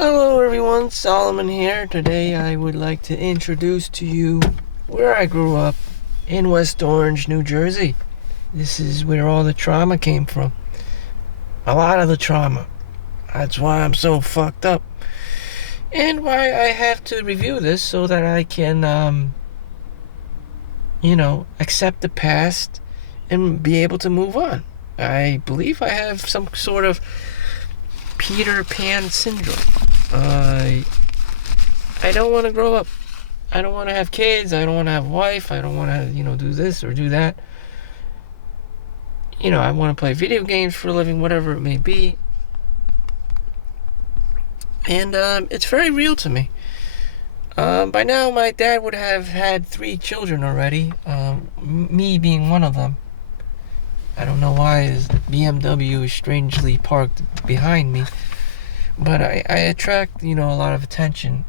Hello everyone, Solomon here. Today I would like to introduce to you where I grew up in West Orange, New Jersey. This is where all the trauma came from. A lot of the trauma. That's why I'm so fucked up. And why I have to review this so that I can, accept the past and be able to move on. I believe I have some sort of Peter Pan syndrome. I don't want to grow up. I don't want to have kids. I don't want to have a wife. I don't want to, do this or do that. I want to play video games for a living, whatever it may be. And it's very real to me. By now, my dad would have had 3 children already, me being one of them. I don't know why his BMW is strangely parked behind me, but I attract, a lot of attention.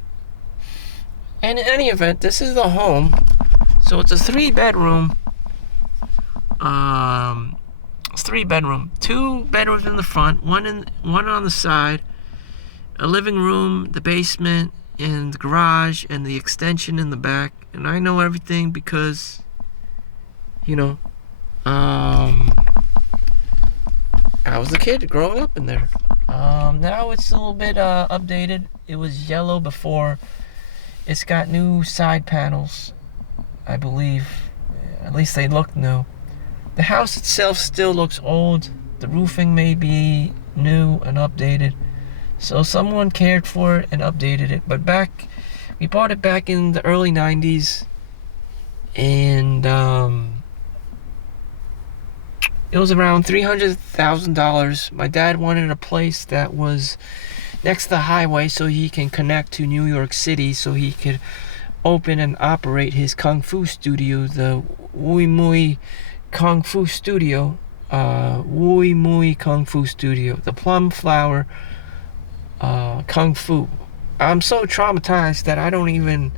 And in any event, this is the home. So it's a 3-bedroom. It's 3-bedroom. 2 bedrooms in the front, one on the side, a living room, the basement, and the garage, and the extension in the back. And I know everything because, I was a kid growing up in there. Now it's a little bit updated. It was yellow before. It's got new side panels, I believe. At least they look new. The house itself still looks old. The roofing may be new and updated. So someone cared for it and updated it. But we bought it back in the early 90s. And it was around $300,000. My dad wanted a place that was next to the highway so he can connect to New York City, so he could open and operate his Kung Fu studio, the Wui Mui Kung Fu studio. Wui Mui Kung Fu studio. The Plum Flower Kung Fu. I'm so traumatized that I don't even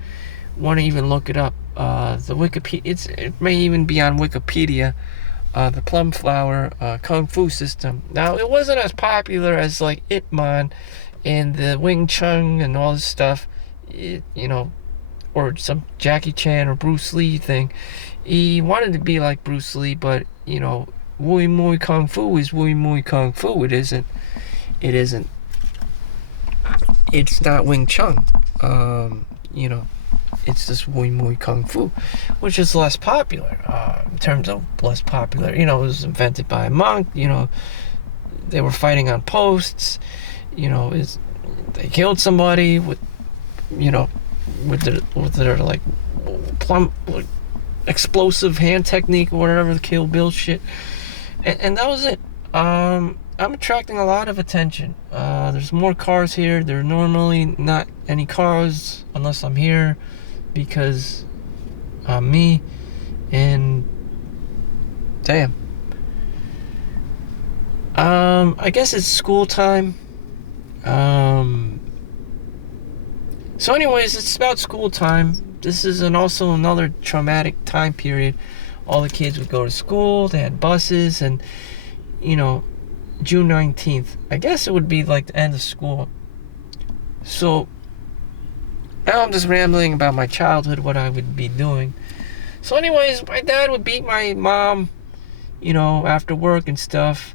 want to even look it up. The Wikipedia, it may even be on Wikipedia. The Plum Flower Kung Fu system. Now, it wasn't as popular as like Ip Man and the Wing Chun and all this stuff, or some Jackie Chan or Bruce Lee thing. He wanted to be like Bruce Lee, but Wui Mui Kung Fu is Wui Mui Kung Fu. It isn't. It's not Wing Chun. It's just Wui Mui Kung Fu, which is less popular. In terms of less popular, it was invented by a monk. They were fighting on posts. They killed somebody with their like plum like, explosive hand technique or whatever, the Kill Bill shit, and that was it. I'm attracting a lot of attention. There's more cars here. There are normally not any cars unless I'm here, because I'm me, and damn. I guess it's school time. So anyways, it's about school time. This is also another traumatic time period. All the kids would go to school. They had buses, and June 19th, I guess it would be like the end of school. So now I'm just rambling about my childhood, what I would be doing. So anyways, my dad would beat my mom, after work and stuff.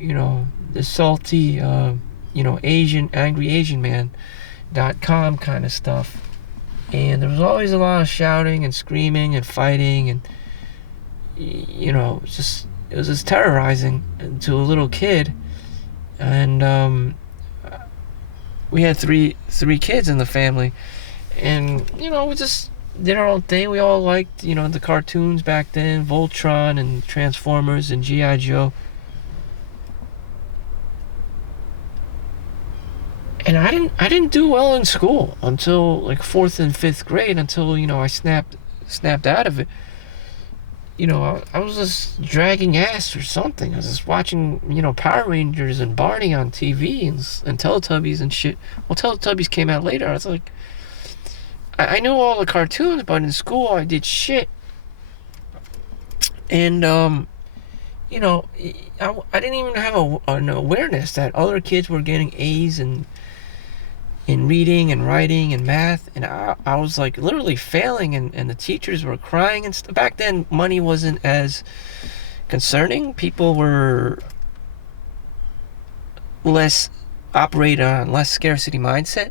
The salty, angry Asian man.com kind of stuff. And there was always a lot of shouting and screaming and fighting, and it was just terrorizing to a little kid. And we had three kids in the family, and we just did our own thing. We all liked the cartoons back then, Voltron and Transformers and G.I. Joe. And I didn't do well in school until like 4th and 5th grade, until I snapped out of it. I was just dragging ass or something. I was just watching, Power Rangers and Barney on TV and Teletubbies and shit. Well, Teletubbies came out later. I was like, I knew all the cartoons, but in school I did shit. And I didn't even have an awareness that other kids were getting A's and in reading and writing and math, and I was like literally failing, and the teachers were crying and stuff. Back then money wasn't as concerning. People were less operated on less scarcity mindset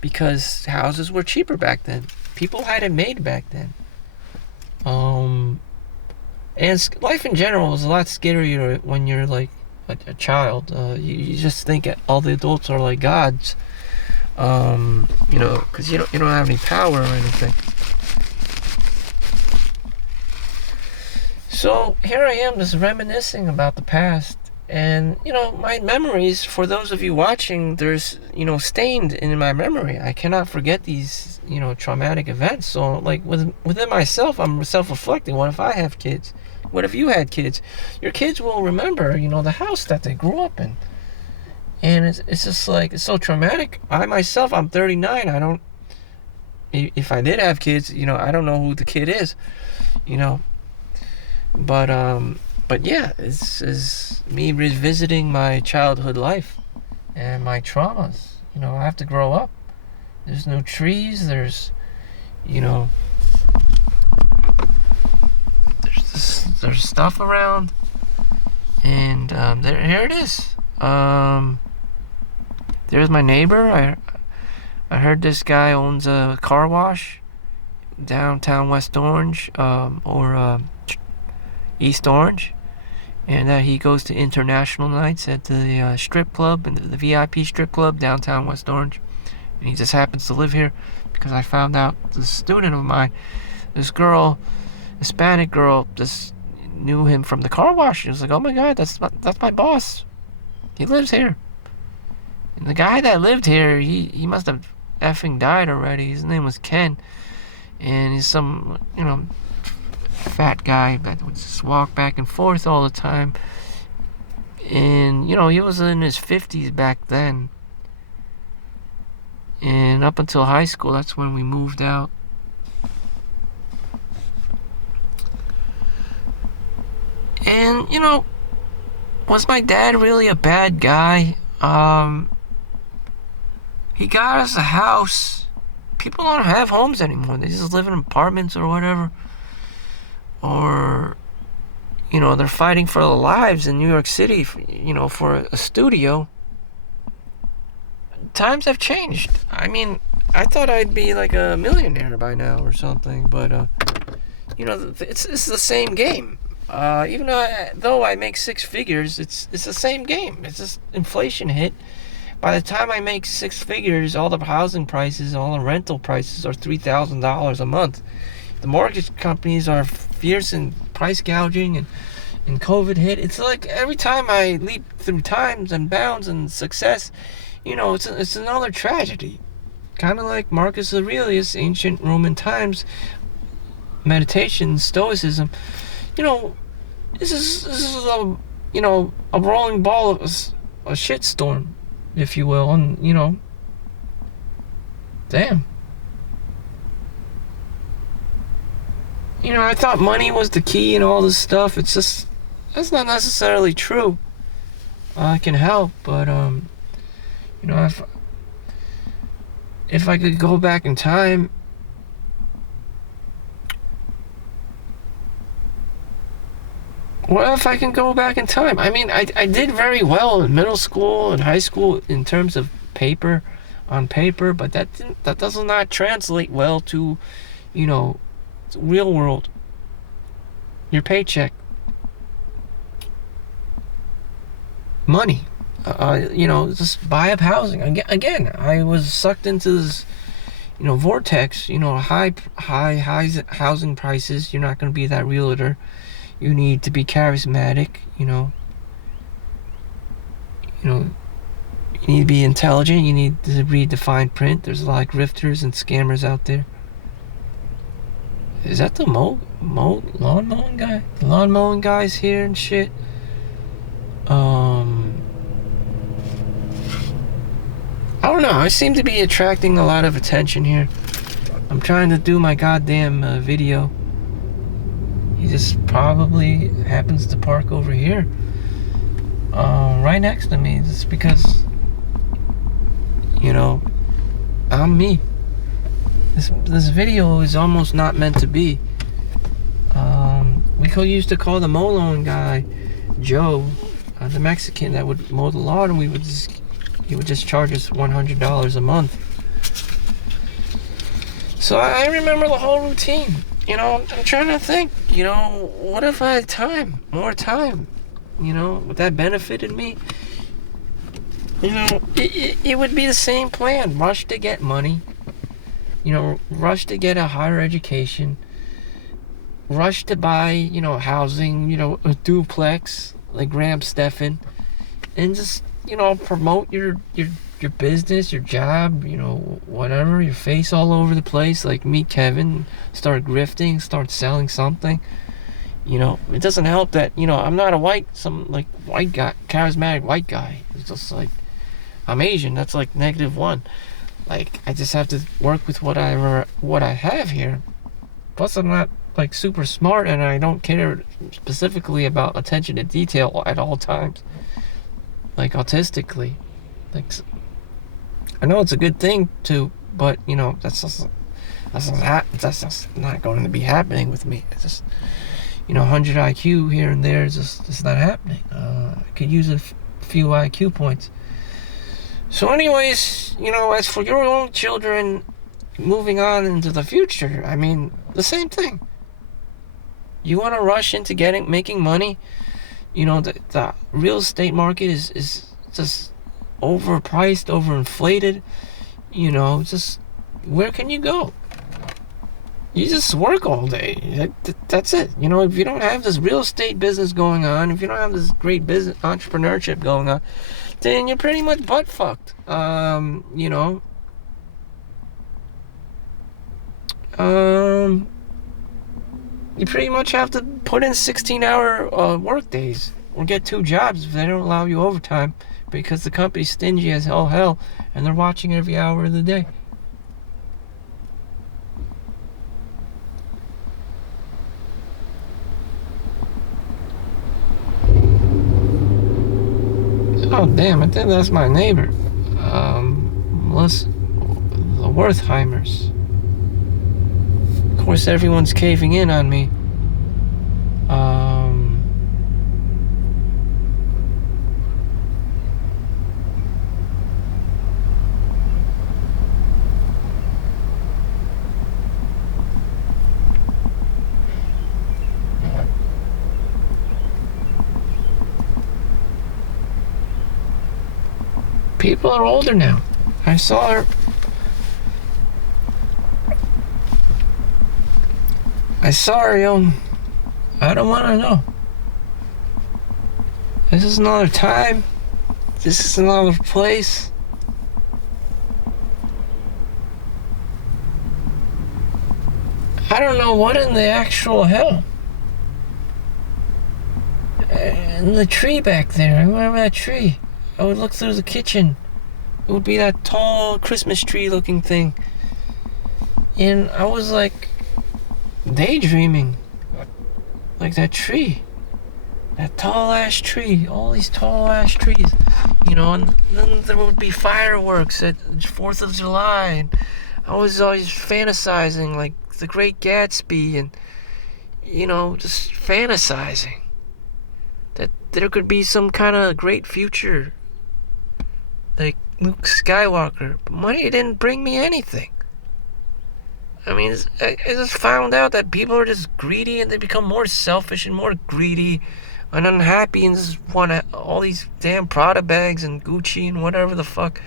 because houses were cheaper back then. People had it made back then. And life in general was a lot scarier when you're like a child. You just think all the adults are like gods. Because you don't have any power or anything. So here I am, just reminiscing about the past, and my memories. For those of you watching, there's stained in my memory. I cannot forget these traumatic events. So like within myself, I'm self-reflecting. What if I have kids? What if you had kids? Your kids will remember the house that they grew up in. And it's just like, it's so traumatic. I myself, I'm 39. If I did have kids, I don't know who the kid is, but yeah, it's me revisiting my childhood life and my traumas. I have to grow up. There's no trees. There's stuff around, and here it is. There's my neighbor. I heard this guy owns a car wash downtown West Orange, or East Orange, and that he goes to international nights at the strip club, and the VIP strip club downtown West Orange. And he just happens to live here because I found out this student of mine, this girl, Hispanic girl, just knew him from the car wash. She was like, "Oh my God, that's my boss. He lives here." And the guy that lived here, he must have effing died already. His name was Ken. And he's some, fat guy that would just walk back and forth all the time. And, he was in his 50s back then. And up until high school, that's when we moved out. And, was my dad really a bad guy? He got us a house. People don't have homes anymore. They just live in apartments or whatever. Or, they're fighting for their lives in New York City, for a studio. Times have changed. I mean, I thought I'd be like a millionaire by now or something, but, it's the same game. Even though I make six figures, it's the same game. It's just inflation hit. By the time I make six figures, all the housing prices, all the rental prices are $3,000 a month. The mortgage companies are fierce in price gouging, and COVID hit. It's like every time I leap through times and bounds and success, it's another tragedy. Kind of like Marcus Aurelius, ancient Roman times, meditation, stoicism. This is a rolling ball of a shitstorm, if you will, and damn. I thought money was the key and all this stuff. It's just, that's not necessarily true. It can help, but if I could go back in time, if I can go back in time, I mean, I did very well in middle school and high school in terms of on paper, but that does not translate well to, real world. Your paycheck, money, just buy up housing. Again, I was sucked into this, vortex. High housing prices. You're not going to be that realtor. You need to be charismatic. You need to be intelligent. You need to read the fine print. There's a lot of grifters and scammers out there. Is that the lawn mowing guy? The lawn mowing guy's here and shit. I don't know. I seem to be attracting a lot of attention here. I'm trying to do my goddamn video. He just probably happens to park over here, right next to me. Just because, I'm me. This video is almost not meant to be. We used to call the mowing guy Joe, the Mexican that would mow the lawn, and he would just charge us $100 a month. So I remember the whole routine. I'm trying to think, what if I had more time? Would that benefited me? It would be the same plan. Rush to get money. Rush to get a higher education. Rush to buy, housing, a duplex like Graham Stephan, and just, promote your business, your job, whatever, your face all over the place, like meet Kevin, start grifting, start selling something. It doesn't help that, I'm not a white guy, charismatic white guy. It's just like, I'm Asian, that's like -1. Like, I just have to work with what I have here. Plus, I'm not like super smart, and I don't care specifically about attention to detail at all times, like autistically. Like, I know it's a good thing to, but that's just not going to be happening with me. It's just 100 IQ here and there is just not happening. I could use a few IQ points. So anyways, as for your own children moving on into the future, I mean, the same thing. You want to rush into making money. The real estate market is just overpriced, overinflated. Just where can you go? You just work all day. That's it. If you don't have this real estate business going on, if you don't have this great business entrepreneurship going on, then you're pretty much butt fucked. You pretty much have to put in 16-hour work days or get 2 jobs if they don't allow you overtime, because the company's stingy as hell and they're watching every hour of the day. Oh damn, I think that's my neighbor. The Wertheimers. Of course, everyone's caving in on me. People are older now. I saw her. I don't want to know. This is another time. This is another place. I don't know what in the actual hell. And the tree back there, I remember that tree. I would look through the kitchen. It would be that tall Christmas tree looking thing. And I was like daydreaming. Like that tree. That tall ass tree. All these tall ass trees. And then there would be fireworks at 4th of July. And I was always fantasizing like the Great Gatsby, and just fantasizing that there could be some kind of great future, like Luke Skywalker. But money didn't bring me anything. I mean, I just found out that people are just greedy, and they become more selfish and more greedy and unhappy, and just want all these damn Prada bags and Gucci and whatever the fuck,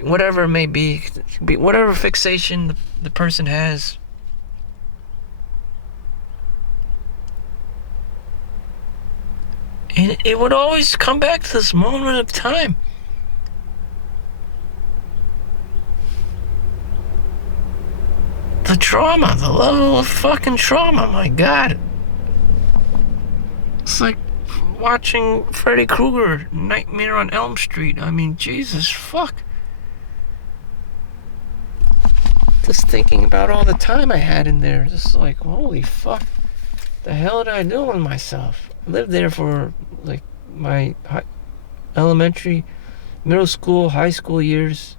whatever it may be, whatever fixation the person has. And it would always come back to this moment of time. The trauma, the level of fucking trauma, my God. It's like watching Freddy Krueger, Nightmare on Elm Street. I mean, Jesus, fuck. Just thinking about all the time I had in there, just like, holy fuck. The hell did I do with myself? I lived there for like my elementary, middle school, high school years.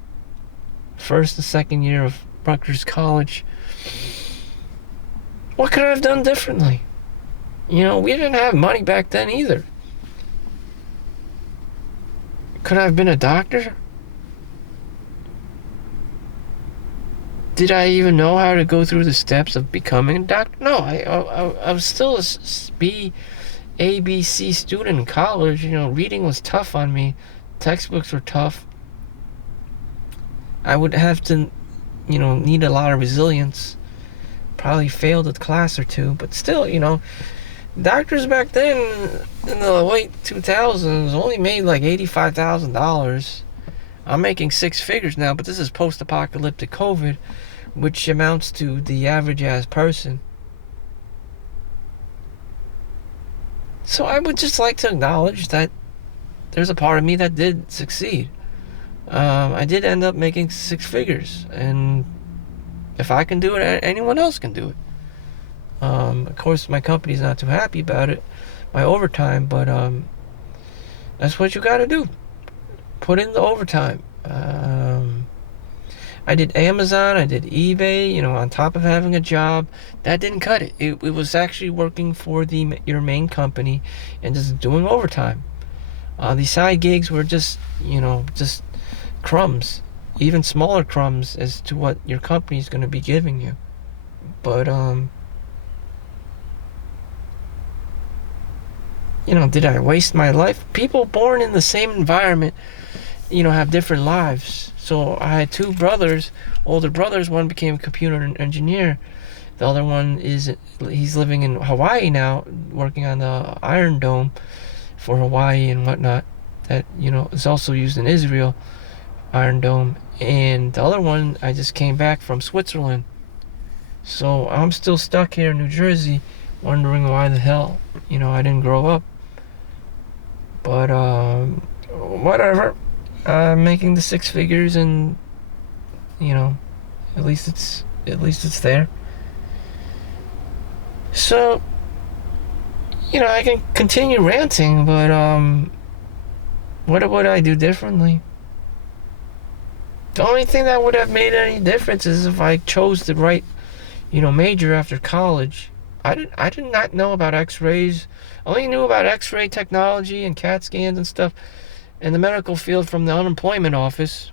first and second year of Rutgers College. What could I have done differently? We didn't have money back then either. Could I have been a doctor? Did I even know how to go through the steps of becoming a doctor? No, I was still a ABC student in college. Reading was tough on me. Textbooks were tough. I would have to, need a lot of resilience. Probably failed a class or two, but still, doctors back then in the late 2000s only made like $85,000. I'm making six figures now, but this is post-apocalyptic COVID, which amounts to the average ass person. So I would just like to acknowledge that there's a part of me that did succeed. I did end up making six figures, and if I can do it, anyone else can do it. Of course, my company's not too happy about it, my overtime, but that's what you gotta do. Put in the overtime. I did Amazon, I did eBay, on top of having a job. That didn't cut it. It was actually working for your main company and just doing overtime. These side gigs were just crumbs, even smaller crumbs as to what your company's going to be giving you. But did I waste my life? People born in the same environment, have different lives. So I had two brothers, older brothers. One became a computer engineer. The other one he's living in Hawaii now, working on the Iron Dome for Hawaii and whatnot. That is also used in Israel, Iron Dome. And the other one, I just came back from Switzerland. So I'm still stuck here in New Jersey, wondering why the hell I didn't grow up. But whatever. Making the six figures, and at least it's there. So I can continue ranting, but what would I do differently? The only thing that would have made any difference is if I chose the right major after college. I did not know about x-rays. I only knew about x-ray technology and CAT scans and stuff in the medical field from the unemployment office.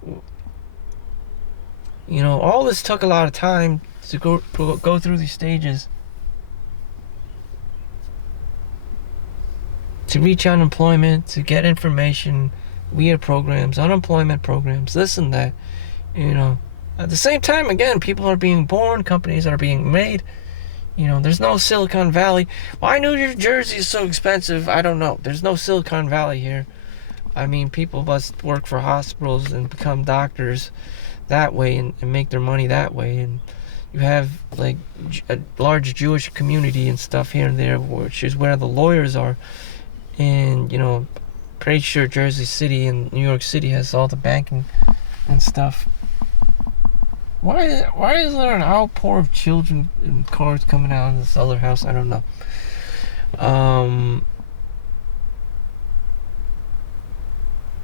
All this took a lot of time to go through these stages. To reach unemployment, to get information via programs, unemployment programs, this and that. At the same time, again, people are being born, companies are being made. There's no Silicon Valley. Why New Jersey is so expensive, I don't know. There's no Silicon Valley here. I mean, people must work for hospitals and become doctors that way and make their money that way. And you have like a large Jewish community and stuff here and there, which is where the lawyers are. And pretty sure Jersey City and New York City has all the banking and stuff. Why is there an outpour of children and cars coming out of this other house? I don't know.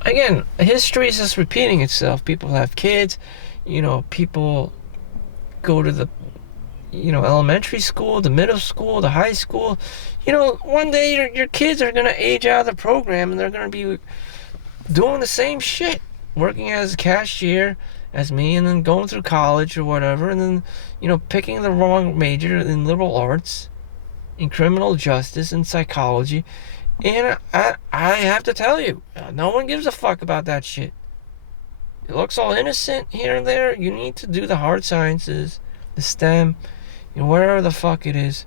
Again, history is just repeating itself. People have kids, people go to the, elementary school, the middle school, the high school. One day your kids are going to age out of the program and they're going to be doing the same shit, working as a cashier as me, and then going through college or whatever, and then, picking the wrong major in liberal arts, in criminal justice, and psychology. And I have to tell you, no one gives a fuck about that shit. It looks all innocent here and there. You need to do the hard sciences, the STEM, wherever the fuck it is.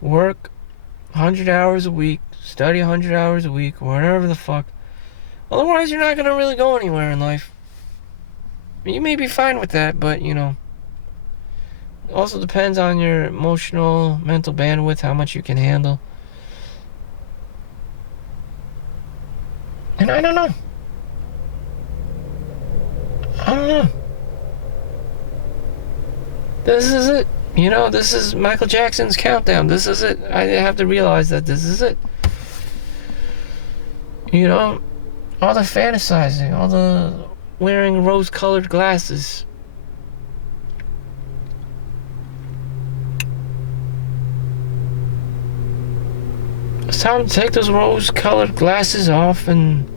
Work 100 hours a week, study 100 hours a week, whatever the fuck. Otherwise, you're not going to really go anywhere in life. You may be fine with that, but, it also depends on your emotional, mental bandwidth, how much you can handle. And I don't know. This is it. This is Michael Jackson's countdown. This is it. I have to realize that this is it. All the fantasizing, all the wearing rose-colored glasses. It's time to take those rose-colored glasses off and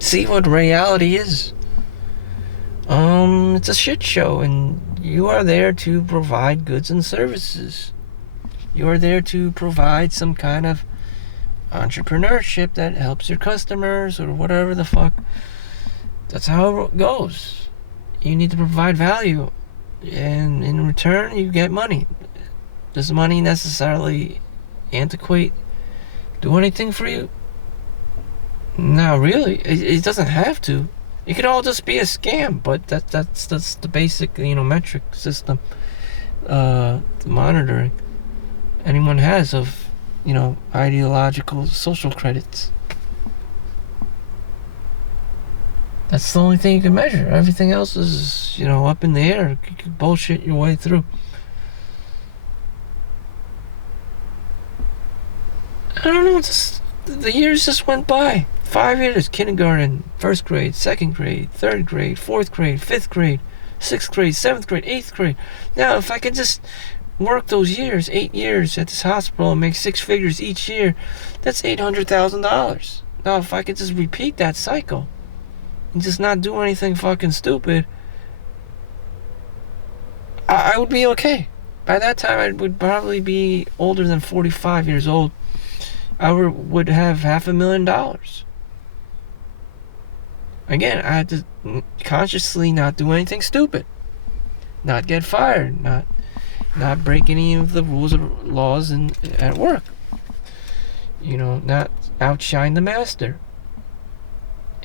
see what reality is. It's a shit show, and you are there to provide goods and services. You are there to provide some kind of entrepreneurship that helps your customers or whatever the fuck. That's how it goes. You need to provide value, and in return you get money. Does money necessarily antiquate do anything for you? No, really. It doesn't have to. It could all just be a scam, but that's the basic, metric system, the monitoring anyone has of, ideological social credits. That's the only thing you can measure. Everything else is, up in the air. You can bullshit your way through. I don't know, the years just went by. 5 years, kindergarten, 1st grade, 2nd grade, 3rd grade, 4th grade, 5th grade, 6th grade, 7th grade, 8th grade. Now, if I could just work those years, 8 years at this hospital and make 6 figures each year, that's $800,000. Now, if I could just repeat that cycle and just not do anything fucking stupid, I would be okay. By that time, I would probably be older than 45 years old. I would have $500,000. Again, I had to consciously not do anything stupid, not get fired, not break any of the rules or laws at work. Not outshine the master.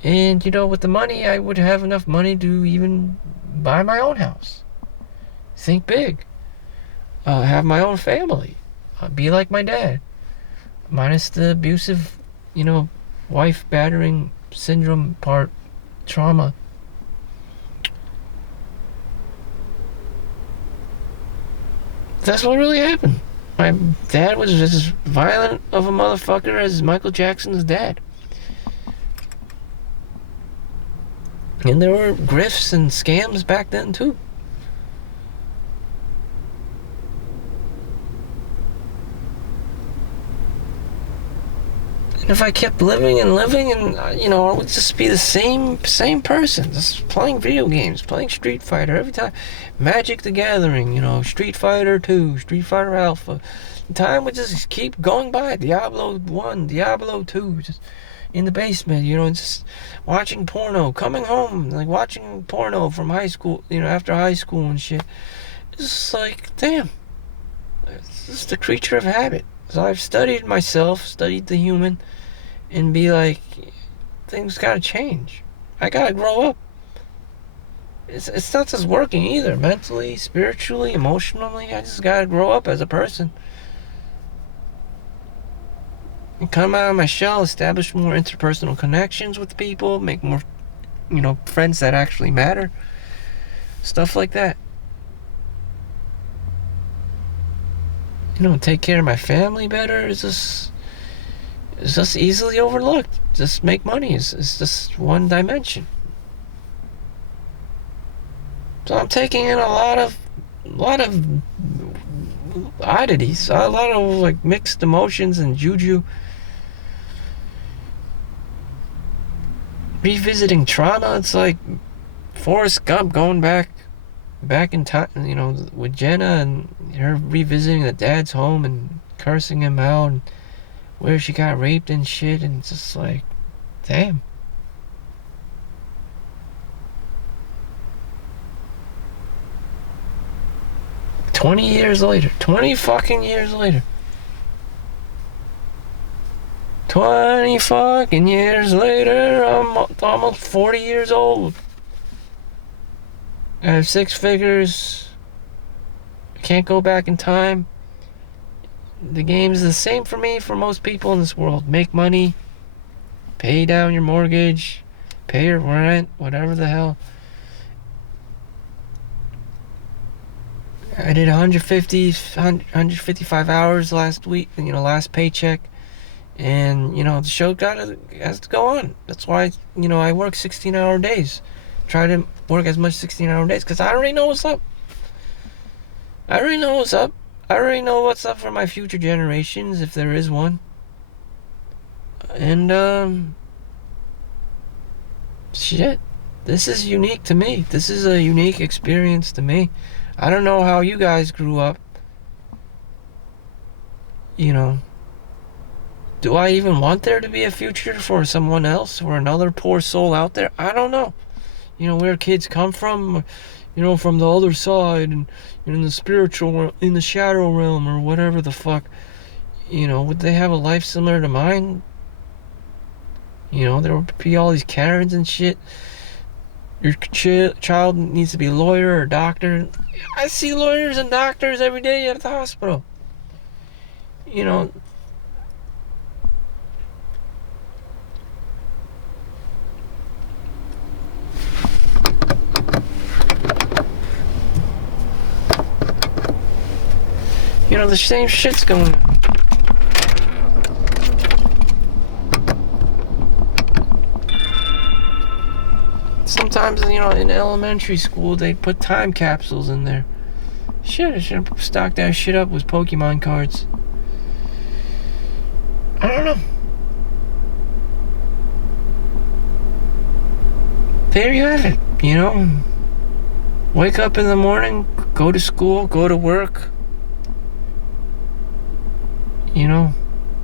And with the money, I would have enough money to even buy my own house. Think big. Have my own family. Be like my dad. Minus the abusive, wife battering syndrome part trauma. That's what really happened. My dad was just as violent of a motherfucker as Michael Jackson's dad. And there were grifts and scams back then too. And if I kept living and I would just be the same person, just playing video games, playing Street Fighter every time. Magic the Gathering, Street Fighter 2, Street Fighter Alpha. Time would just keep going by. Diablo 1, Diablo 2, just in the basement, just watching porno, coming home, like watching porno from high school, after high school and shit. It's just like, damn. It's just a creature of habit. So I've studied myself, studied the human, and be like, things gotta change. I gotta grow up. It's not just working either. Mentally, spiritually, emotionally, I just gotta grow up as a person. And come out of my shell, establish more interpersonal connections with people, make more, friends that actually matter. Stuff like that. Take care of my family better is just easily overlooked. Just make money is just one dimension. So I'm taking in a lot of oddities, a lot of like mixed emotions and juju. Revisiting trauma, it's like Forrest Gump going back in time, with Jenna and her revisiting the dad's home and cursing him out and where she got raped and shit, and it's just like, damn. $20 years later, 20 fucking years later. 20 fucking years later, I'm almost 40 years old. I have 6 figures. I can't go back in time. The game's the same for me, for most people in this world. Make money, pay down your mortgage, pay your rent, whatever the hell. I did 155 hours last week, last paycheck. And, the show has to go on. That's why, I work 16-hour days. Try to work as much 16-hour days, because I already know what's up. I already know what's up. I already know what's up for my future generations, if there is one. And, shit. This is unique to me. This is a unique experience to me. I don't know how you guys grew up. Do I even want there to be a future for someone else or another poor soul out there? I don't know. Where kids come from, from the other side, and in the spiritual, in the shadow realm, or whatever the fuck. Would they have a life similar to mine? There would be all these Karens and shit. Your child needs to be a lawyer or a doctor. I see lawyers and doctors every day at the hospital. The same shit's going on. Sometimes, in elementary school, they put time capsules in there. Shit, I should have stocked that shit up with Pokemon cards. I don't know. There you have it, Wake up in the morning, go to school, go to work.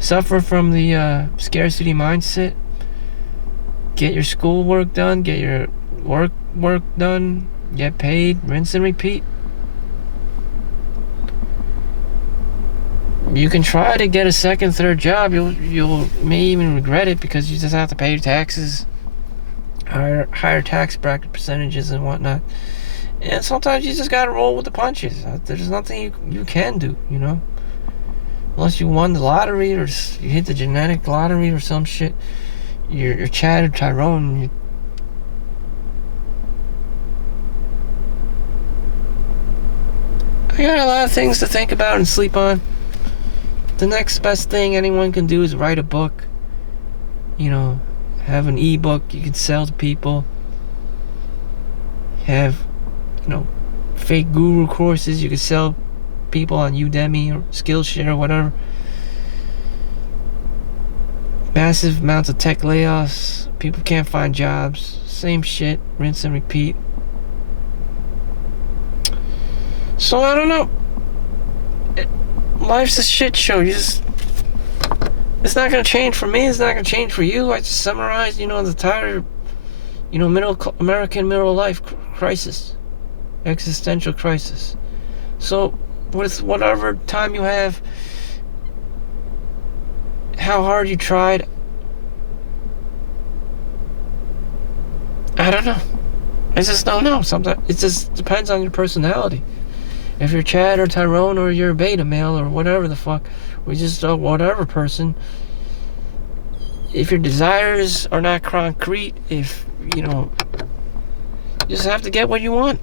Suffer from the scarcity mindset. Get your schoolwork done, get your work done, get paid, rinse and repeat. You can try to get a second, third job. You may even regret it, because you just have to pay your taxes, higher tax bracket percentages and whatnot. And sometimes you just gotta roll with the punches. There's nothing you can do, Unless you won the lottery, or you hit the genetic lottery or some shit. You're Chad or Tyrone. I got a lot of things to think about and sleep on. The next best thing anyone can do is write a book. Have an ebook you can sell to people. Have, fake guru courses you can sell people on Udemy or Skillshare or whatever. Massive amounts of tech layoffs. People can't find jobs. Same shit. Rinse and repeat. So I don't know. Life's a shit show. It's not gonna change for me. It's not gonna change for you. I just summarized, the entire, American middle life crisis, existential crisis. So with whatever time you have, how hard you tried, I don't know. I just don't know. Sometimes it just depends on your personality. If you're Chad or Tyrone, or you're a beta male, or whatever the fuck, or just a whatever person, if your desires are not concrete, if, you just have to get what you want.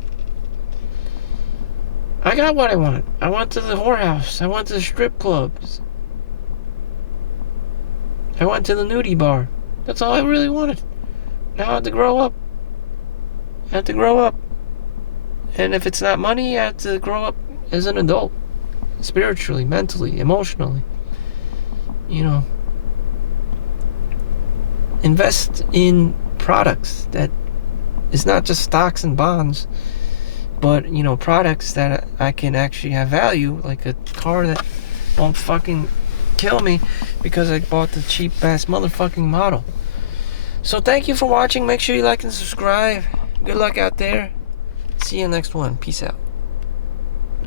I got what I want. I went to the whorehouse. I went to the strip clubs. I went to the nudie bar. That's all I really wanted. Now I have to grow up. And if it's not money, I have to grow up as an adult. Spiritually, mentally, emotionally. Invest in products that is not just stocks and bonds, but, products that I can actually have value, like a car that won't fucking kill me because I bought the cheap ass motherfucking model. So thank you for watching. Make sure you like and subscribe. Good luck out there. See you next one. Peace out.